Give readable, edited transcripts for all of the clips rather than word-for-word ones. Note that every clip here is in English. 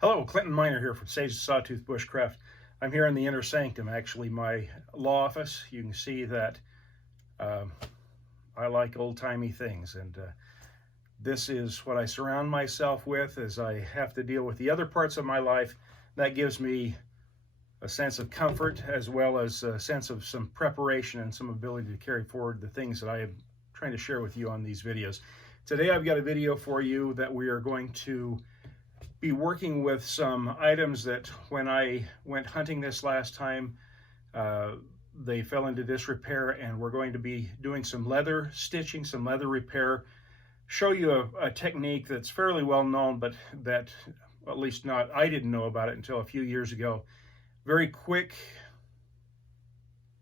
Hello, Clinton Miner here from Sawtooth Bushcraft. I'm here in the inner sanctum, actually my law office. You can see that I like old-timey things, and this is what I surround myself with as I have to deal with the other parts of my life. That gives me a sense of comfort as well as a sense of some preparation and some ability to carry forward the things that I am trying to share with you on these videos. Today I've got a video for you that we are going to be working with some items that when I went hunting this last time, they fell into disrepair, and we're going to be doing some leather stitching, some leather repair, show you a technique that's fairly well known, but that at least not, I didn't know about it until a few years ago. Very quick,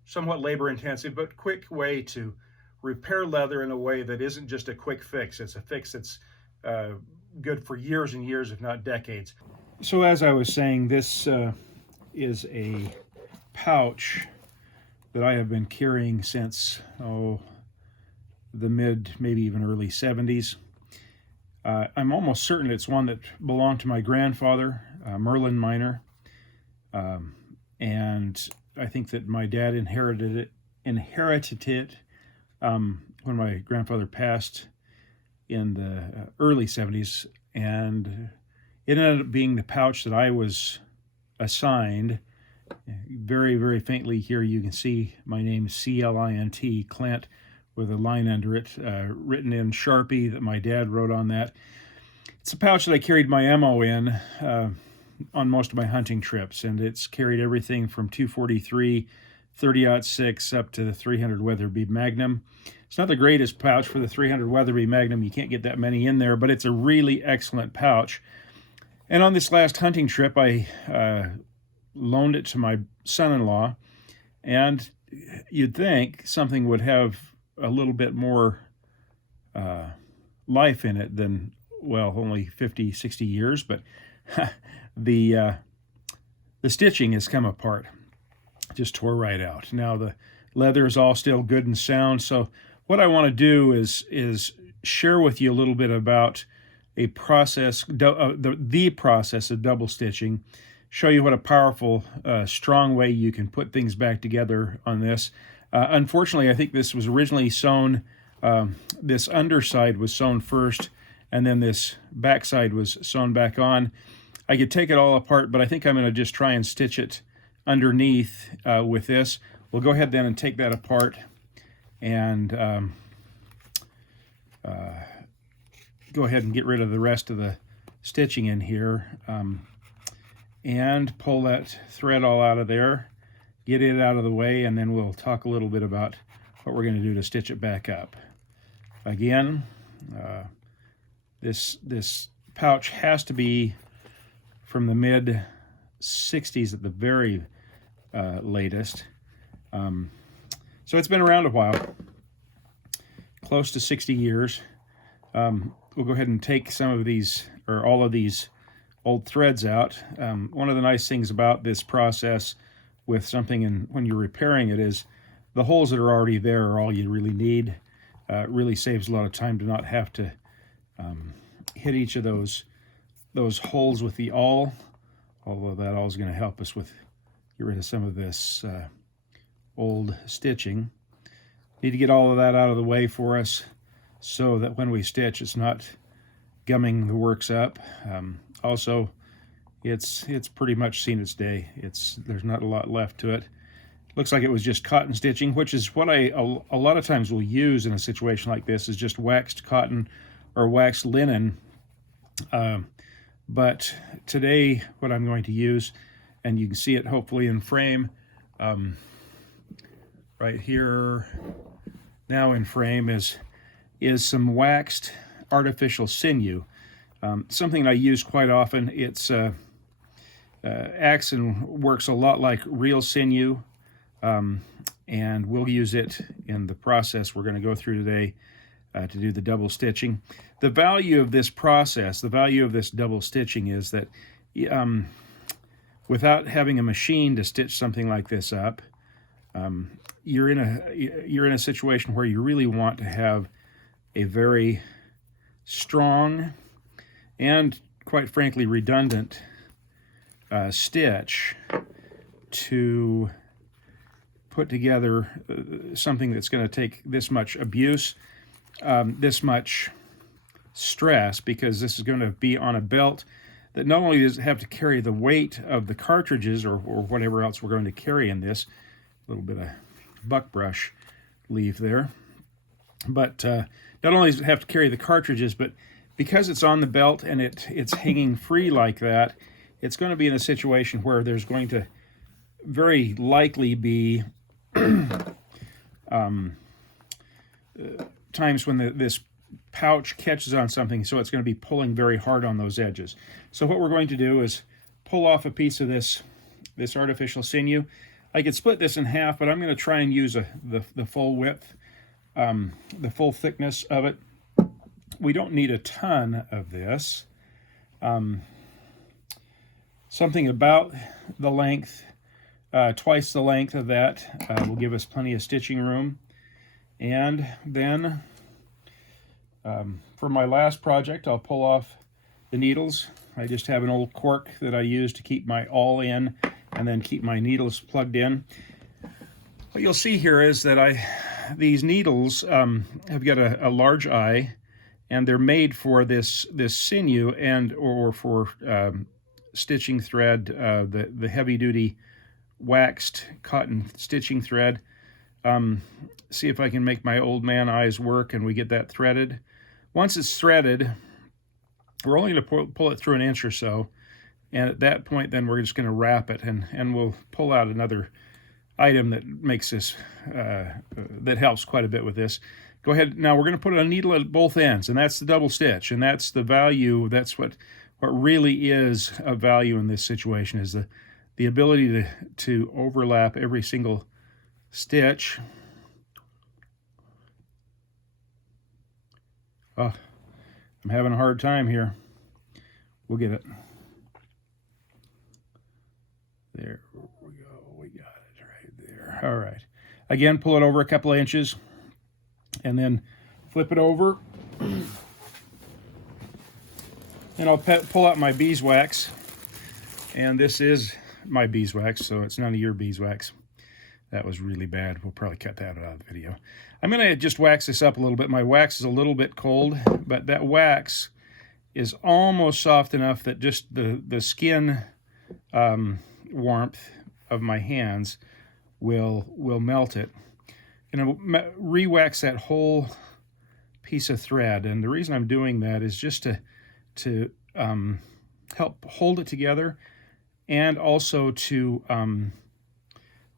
somewhat labor intensive, but quick way to repair leather in a way that isn't just a quick fix. It's a fix that's good for years and years, if not decades. So as I was saying, this is a pouch that I have been carrying since, the mid, maybe even early 70s. I'm almost certain it's one that belonged to my grandfather, Merlin Miner. And I think that my dad inherited it when my grandfather passed in the early 70s, and it ended up being the pouch that I was assigned. Very, very faintly here you can see my name, C-L-I-N-T, Clint, with a line under it, written in Sharpie that my dad wrote on that. It's a pouch that I carried my ammo in on most of my hunting trips, and it's carried everything from 243, 30-06 up to the 300 Weatherby Magnum. It's not the greatest pouch for the 300 Weatherby Magnum. You can't get that many in there, but it's a really excellent pouch. And on this last hunting trip, I loaned it to my son-in-law, and you'd think something would have a little bit more life in it than, well, only 50, 60 years, but the stitching has come apart. Just tore right out. Now the leather is all still good and sound, so what I want to do is share with you a little bit about a process, the process of double stitching, show you what a powerful, strong way you can put things back together on this. Unfortunately, I think this was originally sewn, this underside was sewn first, and then this backside was sewn back on. I could take it all apart, but I think I'm going to just try and stitch it underneath with this. We'll go ahead then and take that apart and go ahead and get rid of the rest of the stitching in here, and pull that thread all out of there, get it out of the way, and then we'll talk a little bit about what we're going to do to stitch it back up. Again, this pouch has to be from the mid 60s at the very latest. So it's been around a while, close to 60 years. We'll go ahead and take some of these, or all of these old threads out. One of the nice things about this process with something, and when you're repairing it, is the holes that are already there are all you really need. It really saves a lot of time to not have to hit each of those holes with the awl, although that awl is going to help us with get rid of some of this old stitching. Need to get all of that out of the way for us so that when we stitch it's not gumming the works up. Also, it's pretty much seen its day. There's not a lot left to it. Looks like it was just cotton stitching, which is what I a lot of times will use in a situation like this, is just waxed cotton or waxed linen. But today what I'm going to use, and you can see it hopefully in frame, right here now in frame, is some waxed artificial sinew. Something I use quite often. It's acts and works a lot like real sinew, and we'll use it in the process we're going to go through today to do the double stitching. The value of this process, the value of this double stitching, is that without having a machine to stitch something like this up, you're in a situation where you really want to have a very strong and, quite frankly, redundant stitch to put together something that's going to take this much abuse, this much stress, because this is going to be on a belt that not only does it have to carry the weight of the cartridges or whatever else we're going to carry in this, a little bit of buckbrush leaf there, but not only does it have to carry the cartridges, but because it's on the belt and it's hanging free like that, it's going to be in a situation where there's going to very likely be times when this pouch catches on something, so it's going to be pulling very hard on those edges. So what we're going to do is pull off a piece of this artificial sinew. I could split this in half, but I'm going to try and use the full width, the full thickness of it. We don't need a ton of this. Something about the length, twice the length of that will give us plenty of stitching room. And then for my last project, I'll pull off the needles. I just have an old cork that I use to keep my awl in and then keep my needles plugged in. What you'll see here is that these needles have got a large eye, and they're made for this sinew or for stitching thread, the heavy-duty waxed cotton stitching thread. See if I can make my old man eyes work and we get that threaded. Once it's threaded, we're only going to pull it through an inch or so, and at that point then we're just going to wrap it, and we'll pull out another item that makes this, that helps quite a bit with this. Go ahead, now we're going to put a needle at both ends, and that's the double stitch, and that's the value, that's what really is of value in this situation, is the ability to overlap every single stitch. Oh, I'm having a hard time here. We'll get it. There we go. We got it right there. All right. Again, pull it over a couple of inches and then flip it over. And I'll pull out my beeswax. And this is my beeswax, so it's none of your beeswax. That was really bad. We'll probably cut that out of the video. I'm going to just wax this up a little bit. My wax is a little bit cold, but that wax is almost soft enough that just the skin warmth of my hands will melt it. And I'll re-wax that whole piece of thread. And the reason I'm doing that is just to help hold it together, and also to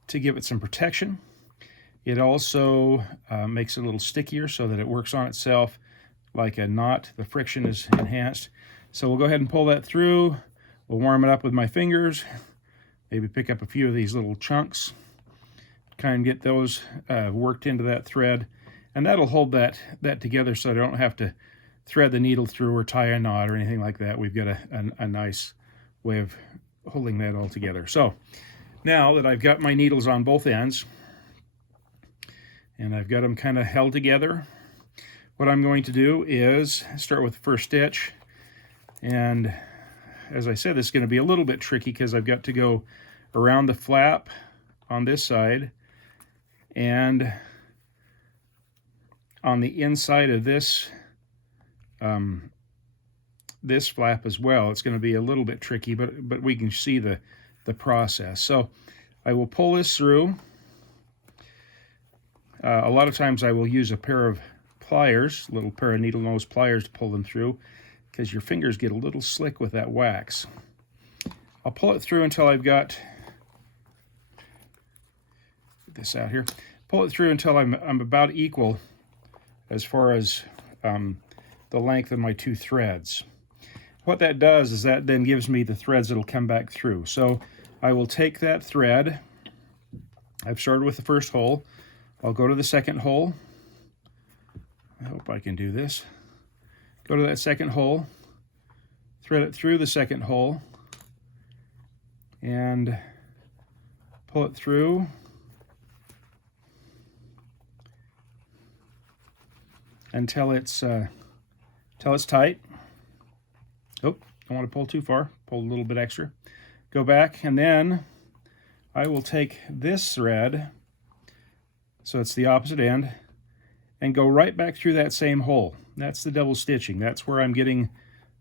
give it some protection. It also makes it a little stickier so that it works on itself like a knot. The friction is enhanced. So we'll go ahead and pull that through. We'll warm it up with my fingers. Maybe pick up a few of these little chunks. Kind of get those worked into that thread. And that'll hold that together so I don't have to thread the needle through or tie a knot or anything like that. We've got a nice way of holding that all together. So now that I've got my needles on both ends, and I've got them kind of held together, what I'm going to do is start with the first stitch. And as I said, this is going to be a little bit tricky because I've got to go around the flap on this side and on the inside of this this flap as well. It's going to be a little bit tricky, but we can see the process. So I will pull this through. A lot of times I will use a pair of pliers, a little pair of needle nose pliers to pull them through, because your fingers get a little slick with that wax. I'll pull it through until I've got this out here. Pull it through until I'm about equal as far as the length of my two threads. What that does is that then gives me the threads that'll come back through. So I will take that thread. I've started with the first hole. I'll go to the second hole. I hope I can do this. Go to that second hole, thread it through the second hole, and pull it through. Until it's tight. Oh, don't want to pull too far. Pull a little bit extra. go back, and then I will take this thread, so it's the opposite end, and go right back through that same hole. That's the double stitching. That's where I'm getting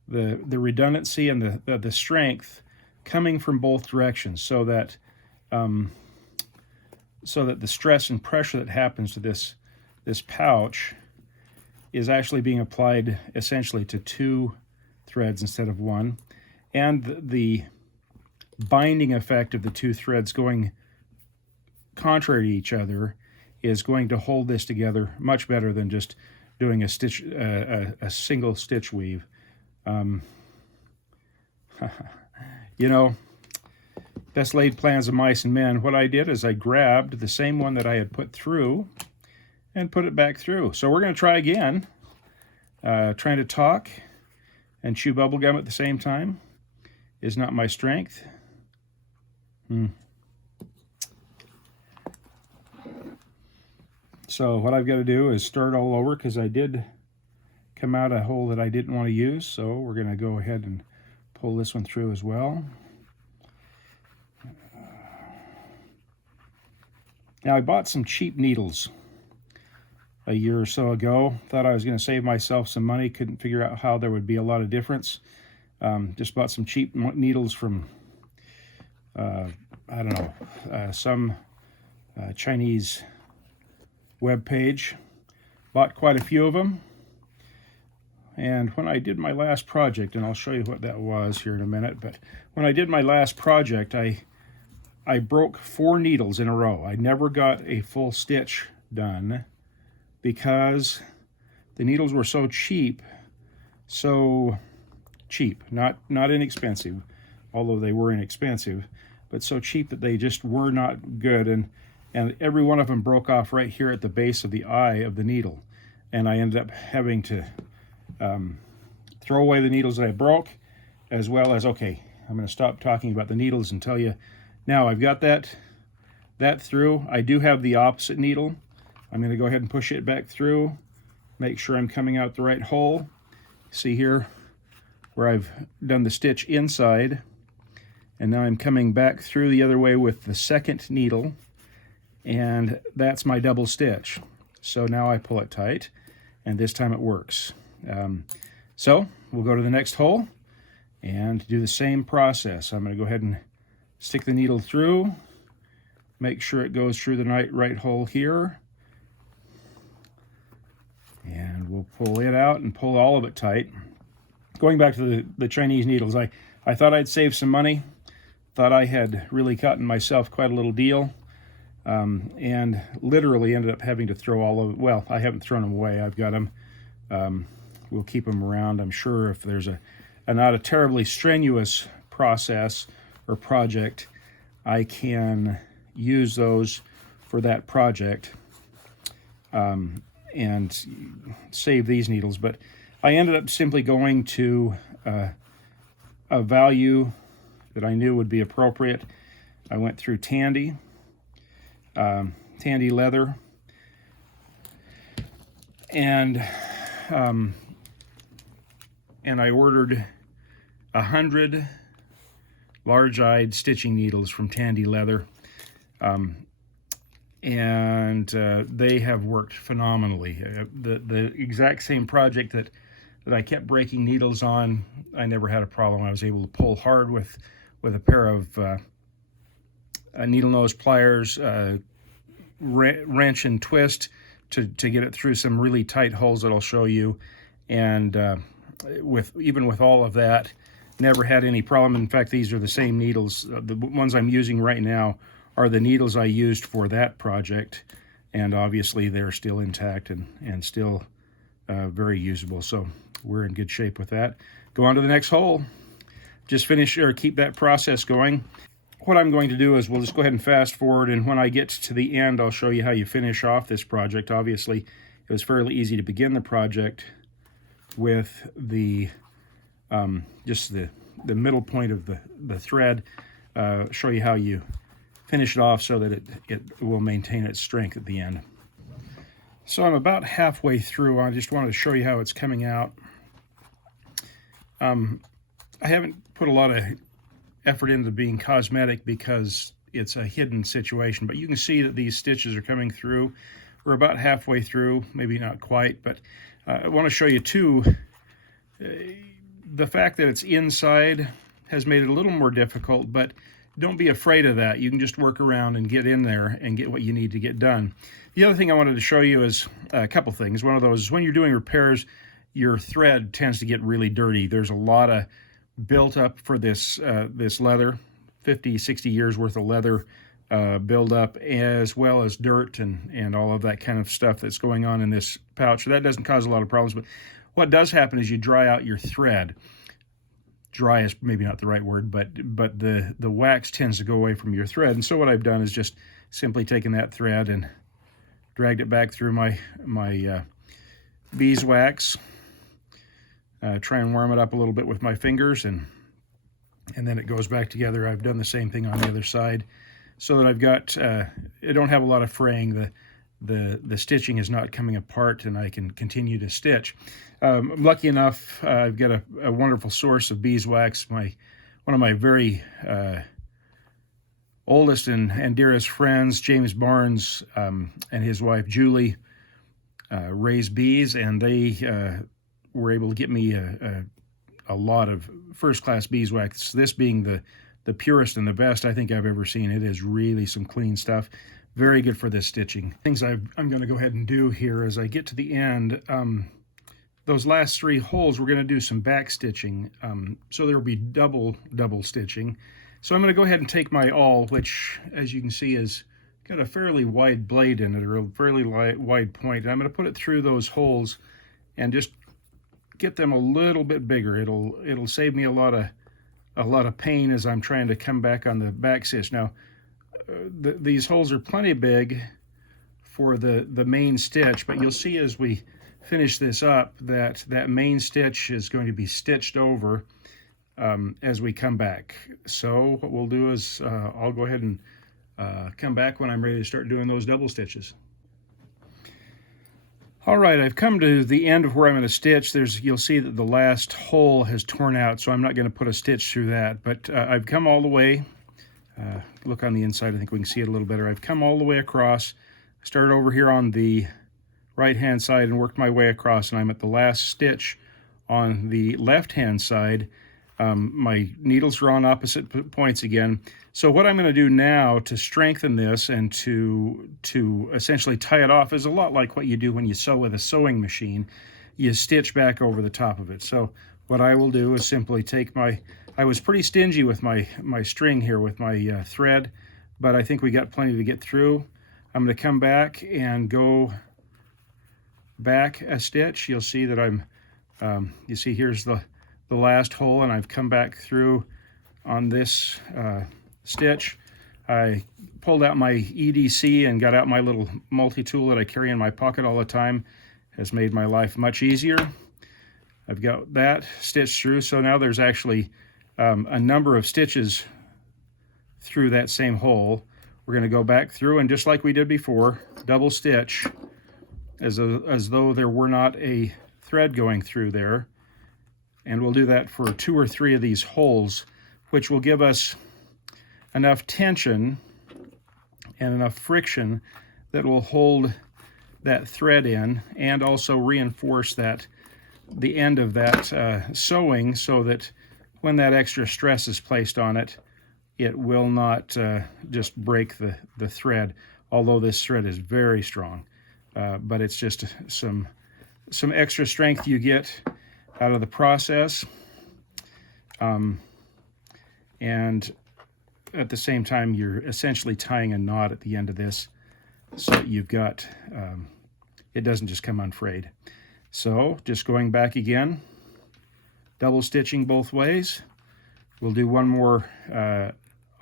the redundancy and the strength coming from both directions, so that the stress and pressure that happens to this pouch is actually being applied essentially to 2 threads instead of 1, and the binding effect of the 2 threads going contrary to each other is going to hold this together much better than just doing a stitch, a single stitch weave. You know, best laid plans of mice and men. What I did is I grabbed the same one that I had put through and put it back through. So we're going to try again. Trying to talk and chew bubble gum at the same time is not my strength. So what I've got to do is start all over, because I did come out a hole that I didn't want to use. So we're going to go ahead and pull this one through as well. Now, I bought some cheap needles a year or so ago. Thought I was going to save myself some money. Couldn't figure out how there would be a lot of difference. Just bought some cheap needles from, I don't know, some Chinese web page. Bought quite a few of them. And when I did my last project, and I'll show you what that was here in a minute, but when I did my last project, I broke 4 needles in a row. I never got a full stitch done because the needles were so cheap, not inexpensive, although they were inexpensive, but so cheap that they just were not good, and every one of them broke off right here at the base of the eye of the needle, and I ended up having to throw away the needles that I broke, as well as, okay, I'm going to stop talking about the needles and tell you, now I've got that through. I do have the opposite needle. I'm going to go ahead and push it back through, make sure I'm coming out the right hole. See here where I've done the stitch inside, and now I'm coming back through the other way with the second needle, and that's my double stitch. So now I pull it tight, and this time it works. So we'll go to the next hole and do the same process. I'm going to go ahead and stick the needle through, make sure it goes through the right hole here, and we'll pull it out and pull all of it tight. Going back to the Chinese needles, I thought I'd save some money, thought I had really gotten myself quite a little deal, and literally ended up having to throw all of, well, I haven't thrown them away, I've got them. We'll keep them around. I'm sure if there's not a terribly strenuous process or project, I can use those for that project and save these needles. But I ended up simply going to a value that I knew would be appropriate. I went through Tandy leather, and I ordered 100 large-eyed stitching needles from Tandy leather, and they have worked phenomenally. The exact same project that I kept breaking needles on, I never had a problem. I was able to pull hard with a pair of needle nose pliers, wrench and twist to get it through some really tight holes that I'll show you, and even with all of that, never had any problem. In fact, these are the same needles. The ones I'm using right now are the needles I used for that project, and obviously they're still intact and still very usable. So we're in good shape with that. Go on to the next hole. Just finish or keep that process going. What I'm going to do is we'll just go ahead and fast forward, and when I get to the end, I'll show you how you finish off this project. Obviously, it was fairly easy to begin the project with the just the middle point of the thread. Show you how you finish it off so that it will maintain its strength at the end. So I'm about halfway through. I just wanted to show you how it's coming out. I haven't put a lot of effort into being cosmetic because it's a hidden situation. But you can see that these stitches are coming through. We're about halfway through, maybe not quite, but I want to show you too, the fact that it's inside has made it a little more difficult, but don't be afraid of that. You can just work around and get in there and get what you need to get done. The other thing I wanted to show you is a couple things. One of those is when you're doing repairs, your thread tends to get really dirty. There's a lot of built up for this this leather, 50, 60 years worth of leather build up, as well as dirt and all of that kind of stuff that's going on in this pouch. So that doesn't cause a lot of problems, but what does happen is you dry out your thread. Dry is maybe not the right word, but the wax tends to go away from your thread. And so what I've done is just simply taken that thread and dragged it back through my beeswax. Try and warm it up a little bit with my fingers, and then it goes back together. I've done the same thing on the other side, so that I've got I don't have a lot of fraying. The stitching is not coming apart, and I can continue to stitch. I'm lucky enough, I've got a wonderful source of beeswax. One of my very oldest and dearest friends, James Barnes, and his wife Julie, raise bees, and they were able to get me a lot of first-class beeswax. This being the purest and the best I think I've ever seen. It is really some clean stuff. Very good for this stitching. Things I'm going to go ahead and do here as I get to the end. Those last 3 holes, we're going to do some back stitching. So there will be double stitching. So I'm going to go ahead and take my awl, which, as you can see, has got a fairly wide blade in it, or a fairly wide point. And I'm going to put it through those holes and just get them a little bit bigger. It'll save me a lot of pain as I'm trying to come back on the back stitch. Now, these holes are plenty big for the main stitch, but you'll see as we finish this up that main stitch is going to be stitched over as we come back. So what we'll do is I'll go ahead and come back when I'm ready to start doing those double stitches. All right, I've come to the end of where I'm going to stitch. You'll see that the last hole has torn out, so I'm not going to put a stitch through that, but I've come all the way. Look on the inside, I think we can see it a little better. I've come all the way across, started over here on the right-hand side and worked my way across, and I'm at the last stitch on the left-hand side. My needles are on opposite points again. So what I'm going to do now to strengthen this and to essentially tie it off is a lot like what you do when you sew with a sewing machine. You stitch back over the top of it. So what I will do is simply take I was pretty stingy with my string here with my thread, but I think we got plenty to get through. I'm going to come back and go back a stitch. You'll see that you see here's the last hole, and I've come back through on this stitch. I pulled out my EDC and got out my little multi-tool that I carry in my pocket all the time. Has made my life much easier. I've got that stitched through, so now there's actually a number of stitches through that same hole. We're going to go back through, and just like we did before, double stitch as though there were not a thread going through there. And we'll do that for 2 or 3 of these holes, which will give us enough tension and enough friction that will hold that thread in, and also reinforce the end of that sewing, so that when that extra stress is placed on it, it will not just break the thread, although this thread is very strong. But it's just some extra strength you get out of the process. And at the same time, you're essentially tying a knot at the end of this, so that you've got, it doesn't just come unfrayed. So just going back again, double stitching both ways. We'll do one more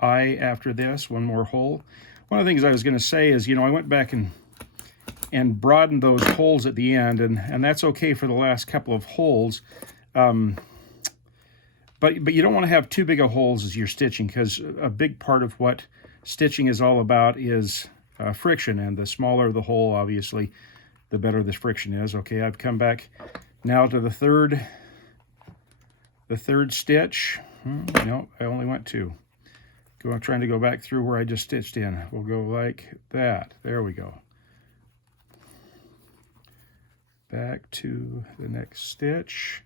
eye after this, one more hole. One of the things I was going to say is, I went back and broadened those holes at the end, and that's okay for the last couple of holes. But you don't want to have too big of holes as you're stitching, because a big part of what stitching is all about is friction, and the smaller the hole, obviously, the better the friction is. Okay, I've come back now to the third stitch No, I only went 2. I'm trying to go back through where I just stitched in. We'll go like that. There we go. Back to the next stitch.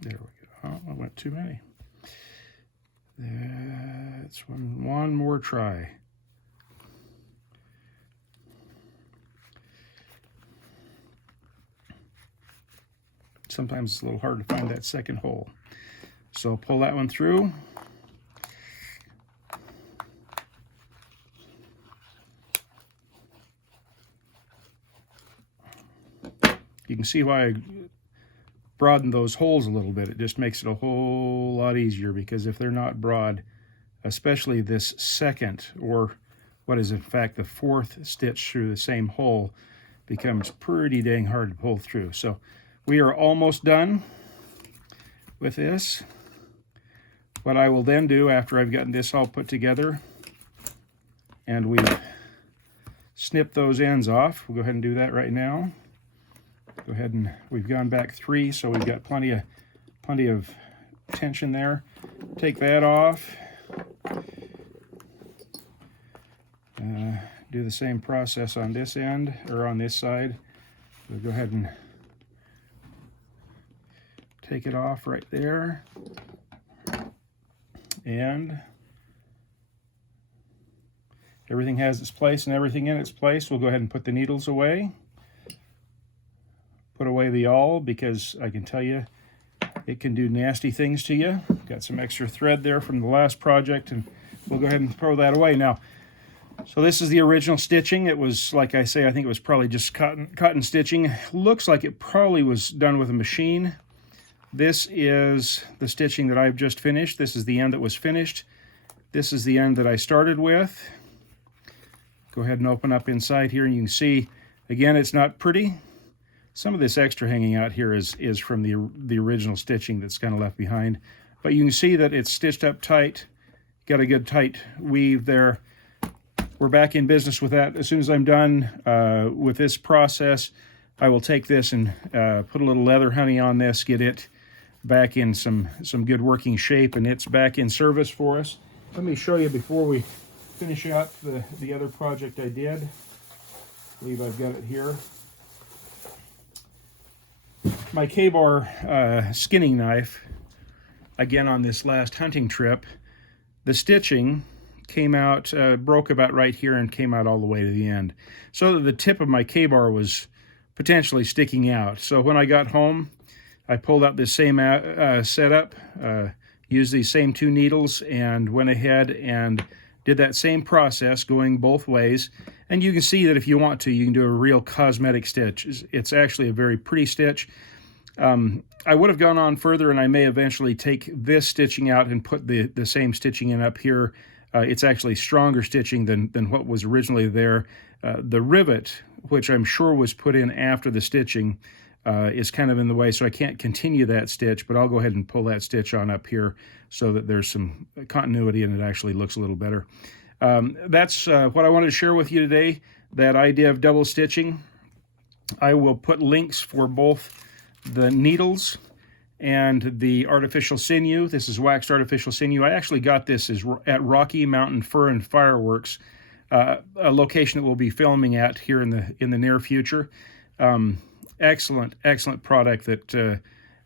There we go. Oh, I went too many. That's one more try. Sometimes it's a little hard to find that second hole. So pull that one through. You can see why I broadened those holes a little bit. It just makes it a whole lot easier, because if they're not broad, especially this second, or what is in fact the 4th stitch through the same hole, becomes pretty dang hard to pull through. So we are almost done with this. What I will then do after I've gotten this all put together and we've snipped those ends off, we'll go ahead and do that right now. Go ahead, and we've gone back 3, so we've got plenty of tension there. Take that off. Do the same process on this end, or on this side. We'll go ahead and take it off right there. And everything has its place and everything in its place. We'll go ahead and put the needles away. Put away the awl, because I can tell you it can do nasty things to you. Got some extra thread there from the last project, and we'll go ahead and throw that away. Now, so this is the original stitching. It was, like I say, I think it was probably just cotton stitching. Looks like it probably was done with a machine. This is the stitching that I've just finished. This is the end that was finished. This is the end that I started with. Go ahead and open up inside here, and you can see, again, it's not pretty. Some of this extra hanging out here is from the original stitching that's kind of left behind. But you can see that it's stitched up tight. Got a good tight weave there. We're back in business with that. As soon as I'm done with this process, I will take this and put a little leather honey on this, get it back in some good working shape, and it's back in service for us. Let me show you before we finish up the other project I did. I believe I've got it here. My K-bar skinning knife, again on this last hunting trip, the stitching came out, broke about right here and came out all the way to the end. So that the tip of my K-bar was potentially sticking out. So when I got home, I pulled out this same setup, used these same 2 needles, and went ahead and did that same process going both ways. And you can see that if you want to, you can do a real cosmetic stitch. It's actually a very pretty stitch. I would have gone on further, and I may eventually take this stitching out and put the same stitching in up here. It's actually stronger stitching than what was originally there. The rivet, which I'm sure was put in after the stitching, is kind of in the way, so I can't continue that stitch, but I'll go ahead and pull that stitch on up here so that there's some continuity and it actually looks a little better. That's what I wanted to share with you today, that idea of double stitching. I will put links for both the needles and the artificial sinew. This is waxed artificial sinew. I actually got this at Rocky Mountain Fur and Fireworks, a location that we'll be filming at here in the near future. Excellent product that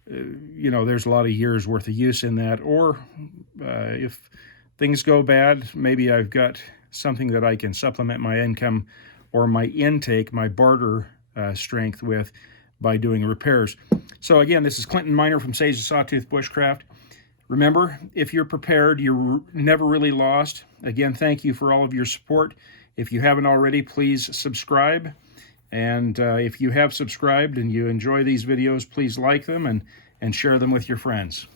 you know, there's a lot of years worth of use in that. Or if things go bad, maybe I've got something that I can supplement my income or my intake, my barter strength with, by doing repairs. So again, this is Clinton Miner from Sage and Sawtooth Bushcraft. Remember, if you're prepared, you're never really lost. Again, thank you for all of your support. If you haven't already, please subscribe. And if you have subscribed and you enjoy these videos, please like them and share them with your friends.